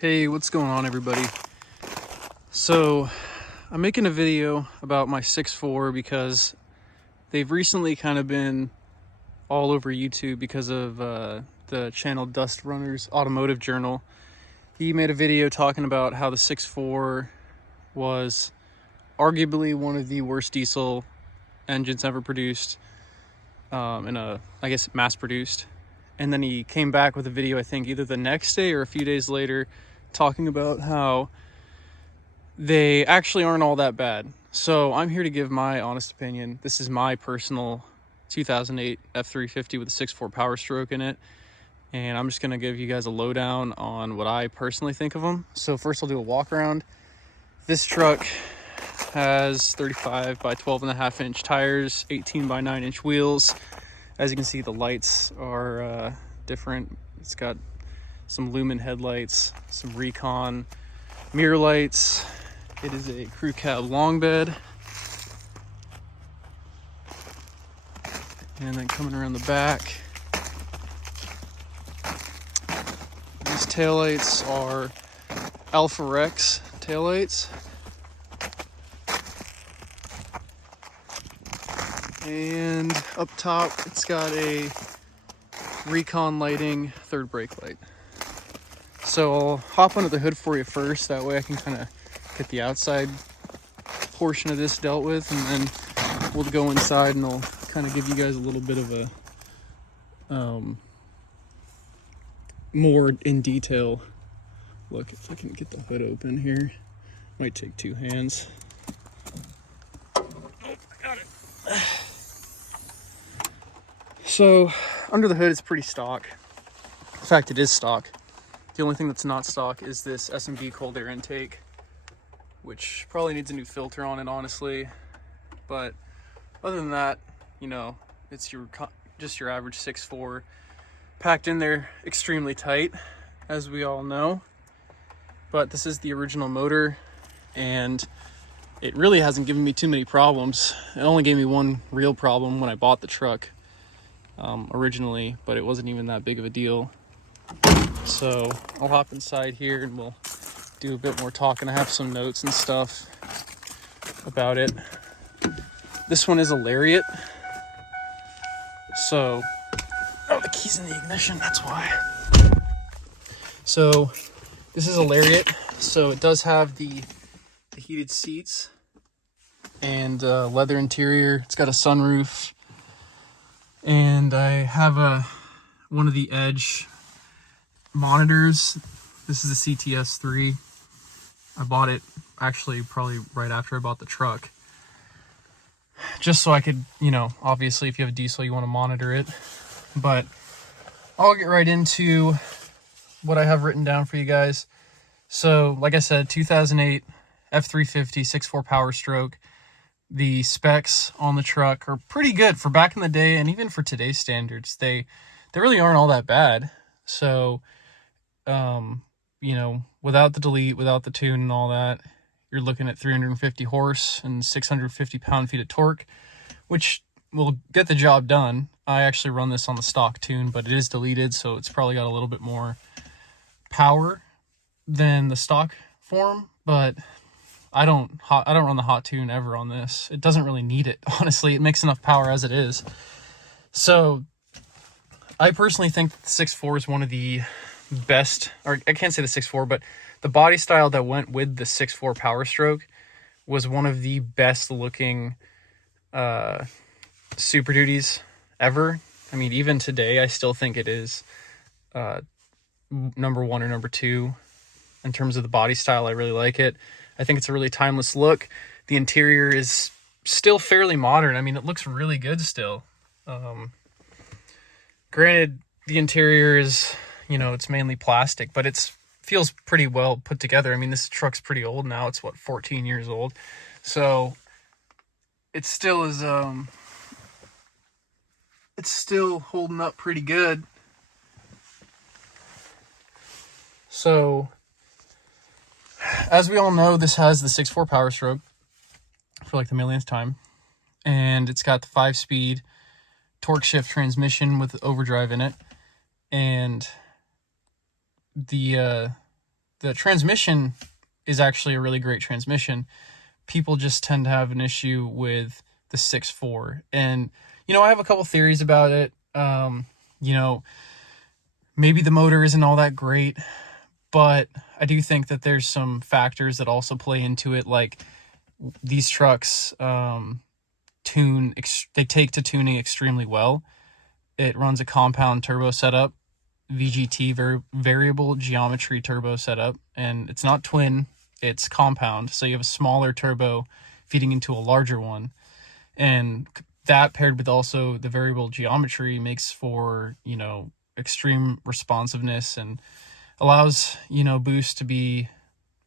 Hey, what's going on, everybody? So I'm making a video about my 6.4 because they've recently kind of been all over YouTube because of the channel Dust Runner's Automotive Journal. He made a video talking about how the 6.4 was arguably one of the worst diesel engines ever produced, I guess mass produced. And then he came back with a video, I think either the next day or a few days later, talking about how they actually aren't all that bad. So I'm here to give my honest opinion. This is my personal 2008 F350 with a 6.4 Powerstroke in it. And I'm just going to give you guys a lowdown on what I personally think of them. So first I'll do a walk around. This truck has 35 by 12.5 inch tires, 18 by 9 inch wheels. As you can see, the lights are different. It's got some lumen headlights, some recon mirror lights. It is a crew cab long bed. And then coming around the back, these taillights are Alpha Rex taillights. And up top, it's got a recon lighting third brake light. So I'll hop under the hood for you first, that way I can kind of get the outside portion of this dealt with, and then we'll go inside and I'll kind of give you guys a little bit of a more in detail look. If I can get the hood open here, might take two hands. Oh, I got it. So under the hood, it's pretty stock. In fact, it is stock. The only thing that's not stock is this S&B cold air intake, which probably needs a new filter on it, honestly. But other than that, you know, it's just your average 6.4 packed in there extremely tight, as we all know. But this is the original motor, and it really hasn't given me too many problems. It only gave me one real problem when I bought the truck originally, but it wasn't even that big of a deal. So I'll hop inside here and we'll do a bit more talking. I have some notes and stuff about it. This one is a Lariat. So, oh, the key's in the ignition, that's why. So this is a Lariat. So it does have the heated seats and leather interior. It's got a sunroof. And I have one of the Edge monitors. This is the CTS3. I bought it actually probably right after I bought the truck, just so I could, you know, obviously if you have a diesel you want to monitor it. But I'll get right into what I have written down for you guys. So like I said, 2008 F350 6.4 Powerstroke. The specs on the truck are pretty good for back in the day, and even for today's standards, they really aren't all that bad. So you know, without the delete, without the tune and all that, you're looking at 350 horse and 650 pound-feet of torque, which will get the job done. I actually run this on the stock tune, but it is deleted, so it's probably got a little bit more power than the stock form, but I don't run the hot tune ever on this. It doesn't really need it, honestly. It makes enough power as it is. So I personally think the 6.4 is one of the best, or I can't say the 6.4, but the body style that went with the 6.4 Powerstroke was one of the best looking Super Duties ever. I mean, even today, I still think it is number one or number two in terms of the body style. I really like it. I think it's a really timeless look. The interior is still fairly modern. I mean, it looks really good still. Granted, the interior is, you know, it's mainly plastic, but it feels pretty well put together. I mean, this truck's pretty old now. It's what, 14 years old. So it still is, it's still holding up pretty good. So as we all know, this has the 6.4 Powerstroke for like the millionth time, and it's got the 5-speed torque shift transmission with overdrive in it, and the the transmission is actually a really great transmission. People just tend to have an issue with the 6.4. And, I have a couple theories about it. Maybe the motor isn't all that great, but I do think that there's some factors that also play into it. Like these trucks, they take to tuning extremely well. It runs a compound turbo setup, VGT, variable geometry turbo setup, and it's not twin, it's compound. So you have a smaller turbo feeding into a larger one. And that paired with also the variable geometry makes for, extreme responsiveness and allows, boost to be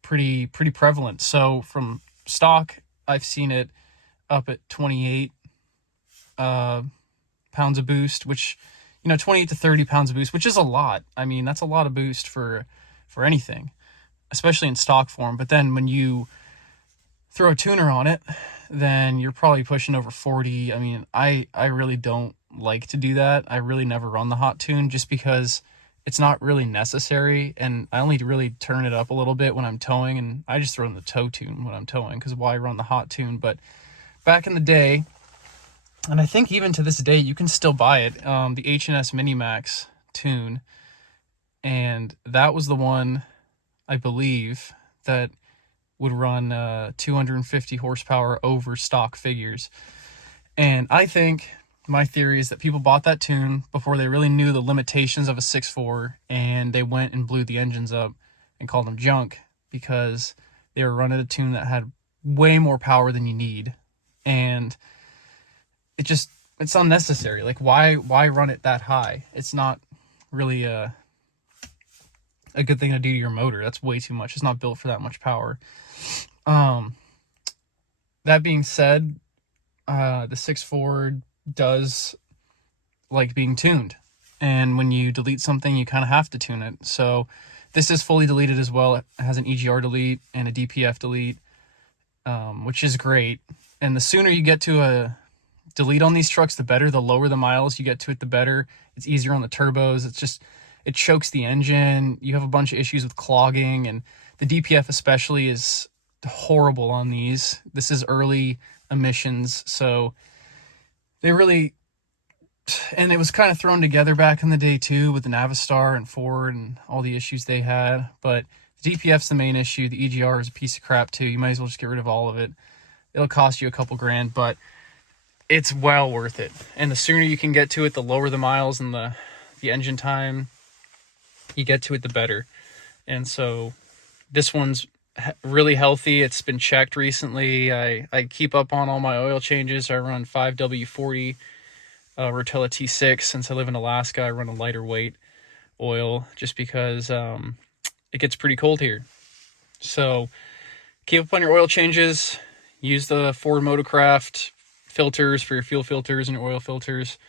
pretty prevalent. So from stock, I've seen it up at 28 pounds of boost, which, 28 to 30 pounds of boost, which is a lot. I mean, that's a lot of boost for anything, especially in stock form. But then when you throw a tuner on it, then you're probably pushing over 40. I mean, I really don't like to do that. I really never run the hot tune just because it's not really necessary. And I only really turn it up a little bit when I'm towing, and I just throw in the tow tune when I'm towing, because why run the hot tune? But back in the day, and I think even to this day, you can still buy it, the H&S Minimax tune. And that was the one, I believe, that would run 250 horsepower over stock figures. And I think my theory is that people bought that tune before they really knew the limitations of a 6.4, and they went and blew the engines up and called them junk because they were running a tune that had way more power than you need. And it's unnecessary. Like, why run it that high? It's not really a good thing to do to your motor. That's way too much. It's not built for that much power. That being said, the 6.4 does like being tuned, and when you delete something, you kind of have to tune it. So this is fully deleted as well. It has an EGR delete and a DPF delete, which is great. And the sooner you get to a delete on these trucks, the better. The lower the miles you get to it, the better. It's easier on the turbos. It chokes the engine. You have a bunch of issues with clogging, and the DPF especially is horrible on these. This is early emissions, so they really, and it was kind of thrown together back in the day too with the Navistar and Ford and all the issues they had. But the DPF's the main issue. The EGR is a piece of crap too. You might as well just get rid of all of it. It'll cost you a couple grand, but it's well worth it. And the sooner you can get to it, the lower the miles and the engine time you get to it, the better. And so this one's really healthy. It's been checked recently. I keep up on all my oil changes. I run 5W40 Rotella T6. Since I live in Alaska, I run a lighter weight oil just because it gets pretty cold here. So keep up on your oil changes. Use the Ford Motorcraft filters for your fuel filters and your oil filters.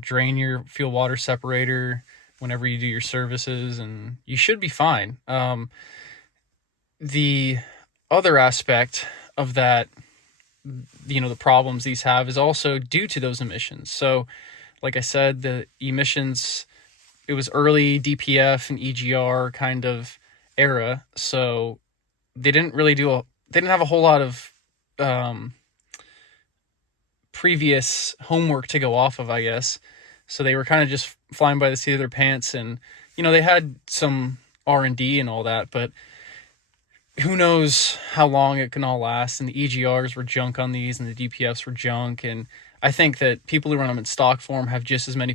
Drain your fuel water separator whenever you do your services, and you should be fine. The other aspect of that, the problems these have is also due to those emissions. So like I said, the emissions, it was early DPF and EGR kind of era. So they didn't have a whole lot of previous homework to go off of, I guess. So they were kind of just flying by the seat of their pants, and they had some R&D and all that, but who knows how long it can all last. And the EGRs were junk on these, and the DPFs were junk. And I think that people who run them in stock form have just as many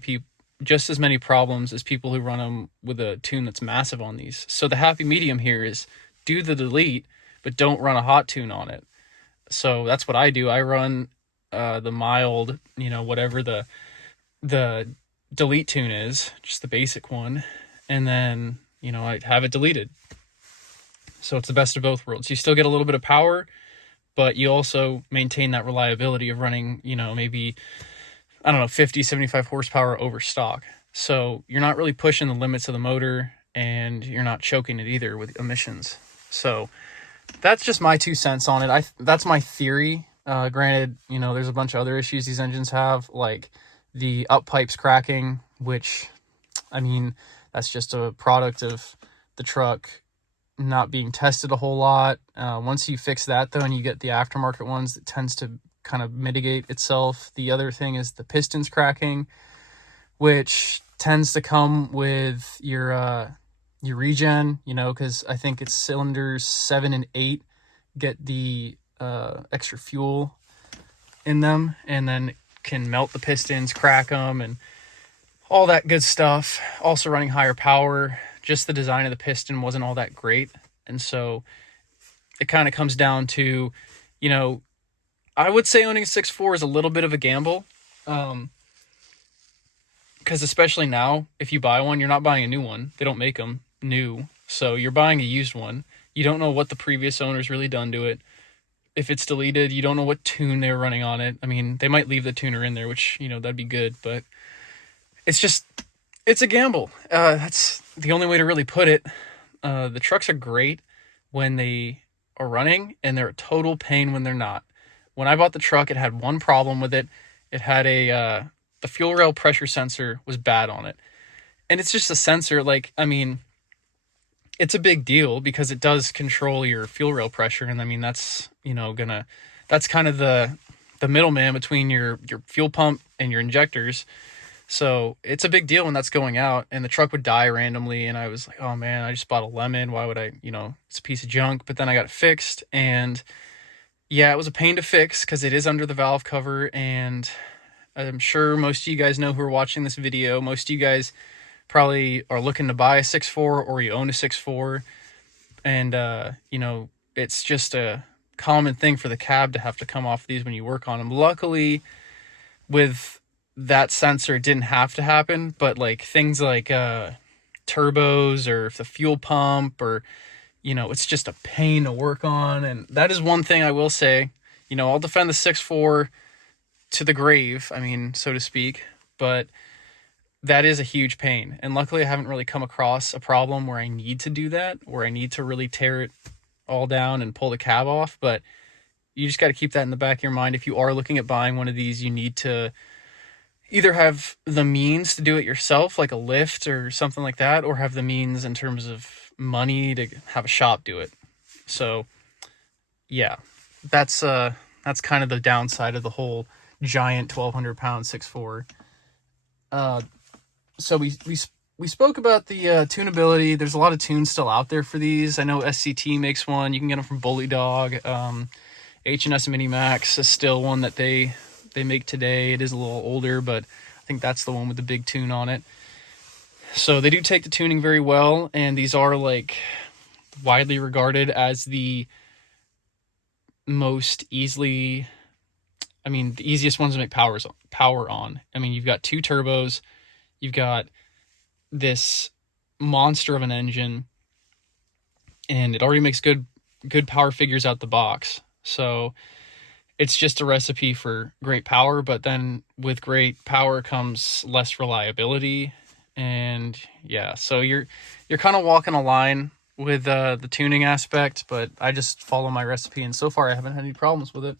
problems as people who run them with a tune that's massive on these. So the happy medium here is do the delete, but don't run a hot tune on it. So that's what I do. I run the mild, whatever the delete tune is, just the basic one, and then I have it deleted. So it's the best of both worlds. You still get a little bit of power, but you also maintain that reliability of running, maybe, 50, 75 horsepower over stock. So you're not really pushing the limits of the motor, and you're not choking it either with emissions. So that's just my 2 cents on it. That's my theory. Granted, there's a bunch of other issues these engines have, like the up pipes cracking, which, that's just a product of the truck not being tested a whole lot. Once you fix that though, and you get the aftermarket ones, it tends to kind of mitigate itself. The other thing is the pistons cracking, which tends to come with your regen, you know, because I think it's cylinders 7 and 8 get the extra fuel in them, and then can melt the pistons, crack them, and all that good stuff. Also running higher power, just the design of the piston wasn't all that great, and so it kind of comes down to, you know, I would say owning a 6.4 is a little bit of a gamble, because especially now, if you buy one, you're not buying a new one. They don't make them new, so you're buying a used one. You don't know what the previous owner's really done to it. If it's deleted, you don't know what tune they were running on it. I mean, they might leave the tuner in there, which, you know, that'd be good, but it's a gamble. That's the only way to really put it. The trucks are great when they are running, and they're a total pain when they're not. When I bought the truck, it had one problem with it. It had the fuel rail pressure sensor was bad on it. And it's just a sensor, like, I mean, it's a big deal because it does control your fuel rail pressure. And I mean, that's, you know, that's kind of the middleman between your fuel pump and your injectors. So it's a big deal when that's going out, and the truck would die randomly. And I was like, oh man, I just bought a lemon. Why would I, you know, it's a piece of junk. But then I got it fixed, and yeah, it was a pain to fix because it is under the valve cover. And I'm sure most of you guys know who are watching this video. Most of you guys probably are looking to buy a 6.4, or you own a 6.4. And, you know, it's just a common thing for the cab to have to come off these when you work on them. Luckily, with that sensor, it didn't have to happen. But like things like turbos, or if the fuel pump, or, you know, it's just a pain to work on. And that is one thing I will say. You know, I'll defend the 6.4 to the grave, I mean, so to speak, but that is a huge pain. And luckily I haven't really come across a problem where I need to do that, where I need to really tear it all down and pull the cab off. But you just got to keep that in the back of your mind. If you are looking at buying one of these, you need to either have the means to do it yourself, like a lift or something like that, or have the means in terms of money to have a shop do it. So yeah, that's kind of the downside of the whole giant 1,200-pound 6.4. So we spoke about the tunability. There's a lot of tunes still out there for these. I know SCT makes one. You can get them from Bully Dog. H&S Mini Max is still one that they make today. It is a little older, but I think that's the one with the big tune on it. So they do take the tuning very well, and these are like widely regarded as the most easily, I mean, the easiest ones to make power on. I mean, you've got 2 turbos, you've got this monster of an engine, and it already makes good power figures out the box. So it's just a recipe for great power, but then with great power comes less reliability. And yeah, so you're kind of walking a line with the tuning aspect, but I just follow my recipe, and so far I haven't had any problems with it.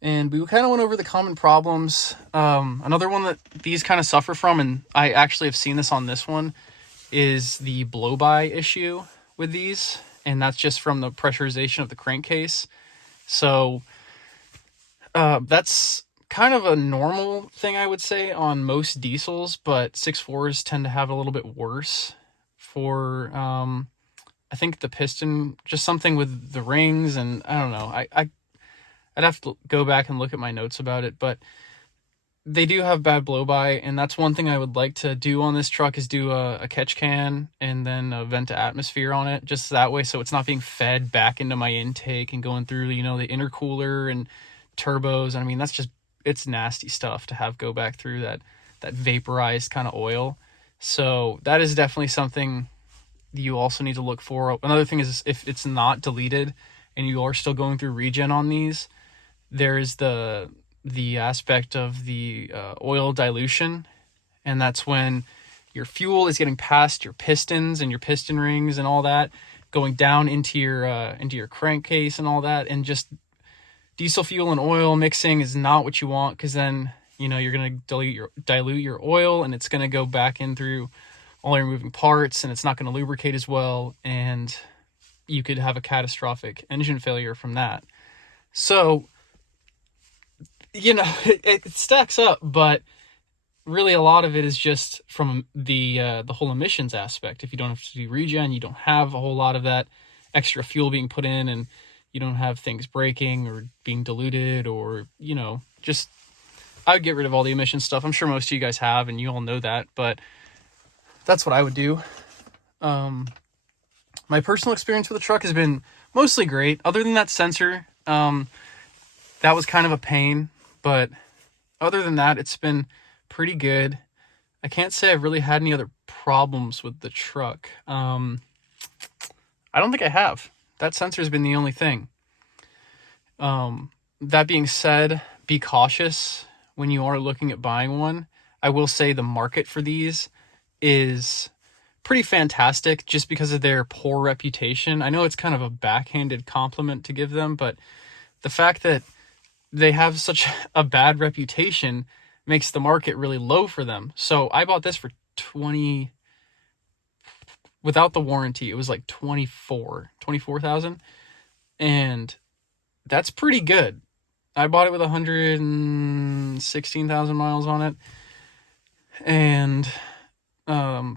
And we kind of went over the common problems. Another one that these kind of suffer from, and I actually have seen this on this one, is the blow-by issue with these. And that's just from the pressurization of the crankcase. So that's kind of a normal thing, I would say, on most diesels, but 6.4s tend to have a little bit worse for, I think the piston, just something with the rings, and I don't know. I'd have to go back and look at my notes about it, but they do have bad blow-by, and that's one thing I would like to do on this truck, is do a catch can and then a vent to atmosphere on it, just that way so it's not being fed back into my intake and going through, you know, the intercooler and turbos. I mean, that's just, it's nasty stuff to have go back through that vaporized kind of oil. So that is definitely something you also need to look for. Another thing is, if it's not deleted and you are still going through regen on these, there's the aspect of the oil dilution, and that's when your fuel is getting past your pistons and your piston rings and all that, going down into your crankcase and all that, and just diesel fuel and oil mixing is not what you want, because then, you know, you're going to dilute your oil, and it's going to go back in through all your moving parts, and it's not going to lubricate as well. And you could have a catastrophic engine failure from that. So, it stacks up, but really a lot of it is just from the whole emissions aspect. If you don't have to do regen, you don't have a whole lot of that extra fuel being put in, and you don't have things breaking or being diluted, or just I would get rid of all the emission stuff. I'm sure most of you guys have, and you all know that, but that's what I would do. My personal experience with the truck has been mostly great, other than that sensor. That was kind of a pain, but other than that, it's been pretty good. I can't say I've really had any other problems with the truck. I don't think I have. That sensor's been the only thing. That being said, be cautious when you are looking at buying one. I will say the market for these is pretty fantastic just because of their poor reputation. I know it's kind of a backhanded compliment to give them, but the fact that they have such a bad reputation makes the market really low for them. So I bought this for 20, without the warranty, it was like 24,000. And that's pretty good. I bought it with 116,000 miles on it. And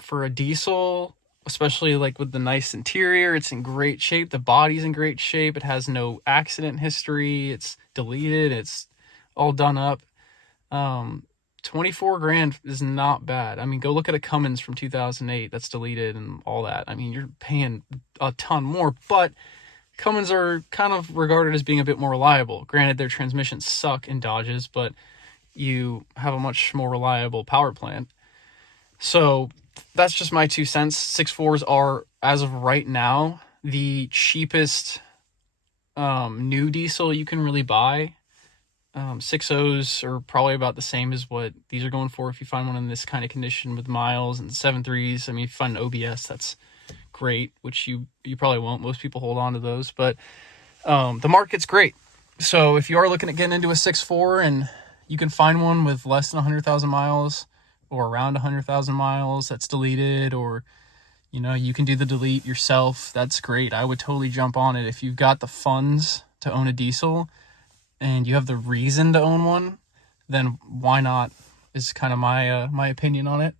for a diesel, especially like with the nice interior, it's in great shape. The body's in great shape. It has no accident history. It's deleted. It's all done up. 24 grand is not bad. I mean, go look at a Cummins from 2008 that's deleted and all that. I mean, you're paying a ton more, but Cummins are kind of regarded as being a bit more reliable. Granted, their transmissions suck in Dodges, but you have a much more reliable power plant. So that's just my 2 cents. 6.4s are, as of right now, the cheapest new diesel you can really buy. 6.0s are probably about the same as what these are going for if you find one in this kind of condition with miles. And 7.3s, I mean, if you find an OBS, that's great, which you probably won't. Most people hold on to those, but the market's great. So if you are looking at getting into a 6.4 and you can find one with less than 100,000 miles or around 100,000 miles that's deleted, or you can do the delete yourself, that's great. I would totally jump on it. If you've got the funds to own a diesel and you have the reason to own one, then why not, is kind of my opinion on it.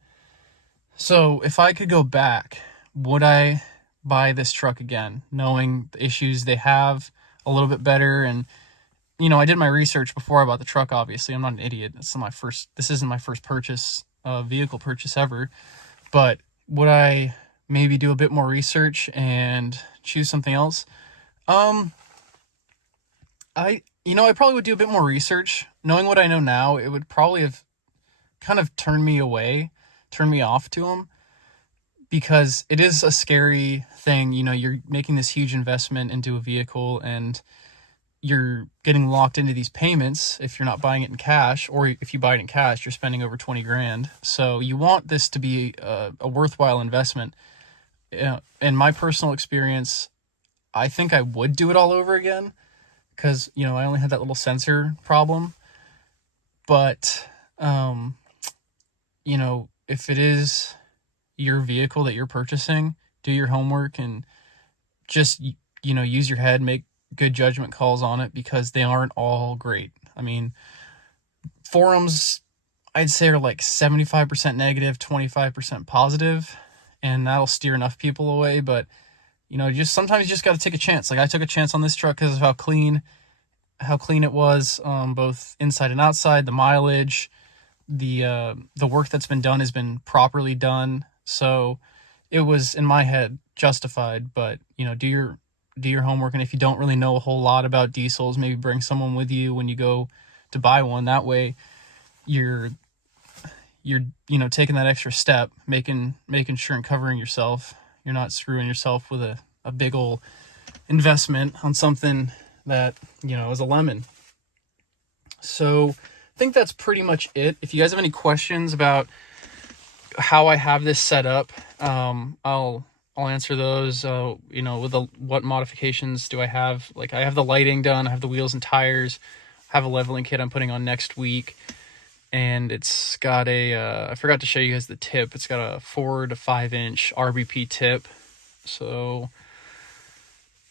So if I could go back, would I buy this truck again, knowing the issues they have a little bit better? And I did my research before I bought the truck. Obviously, I'm not an idiot. This isn't my first vehicle purchase ever. But would I maybe do a bit more research and choose something else? I probably would do a bit more research. Knowing what I know now, it would probably have kind of turned me off to them, because it is a scary thing. You're making this huge investment into a vehicle and you're getting locked into these payments. If you're not buying it in cash, or if you buy it in cash, you're spending over 20 grand. So you want this to be a worthwhile investment. In my personal experience, I think I would do it all over again, because I only had that little sensor problem. But if it is your vehicle that you're purchasing, do your homework and just use your head, make good judgment calls on it, because they aren't all great. I mean, forums, I'd say, are like 75% negative, 25% positive, and that'll steer enough people away. But sometimes you just got to take a chance. Like, I took a chance on this truck because of how clean it was, both inside and outside. The mileage, the work that's been done has been properly done. So it was, in my head, justified. But do your homework, and if you don't really know a whole lot about diesels, maybe bring someone with you when you go to buy one. That way you're taking that extra step, making sure and covering yourself. You're not screwing yourself with a big old investment on something that is a lemon. So I think that's pretty much it. If you guys have any questions about how I have this set up, I'll answer those. With what modifications do I have? Like, I have the lighting done, I have the wheels and tires, I have a leveling kit I'm putting on next week, and it's got I forgot to show you guys the tip. It's got a 4 to 5 inch RBP tip. So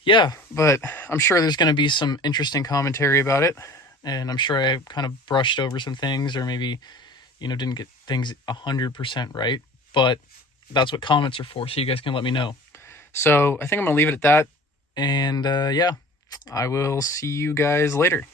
yeah, but I'm sure there's going to be some interesting commentary about it. And I'm sure I kind of brushed over some things, or maybe, didn't get things 100% right. But that's what comments are for, so you guys can let me know. So I think I'm going to leave it at that. And yeah, I will see you guys later.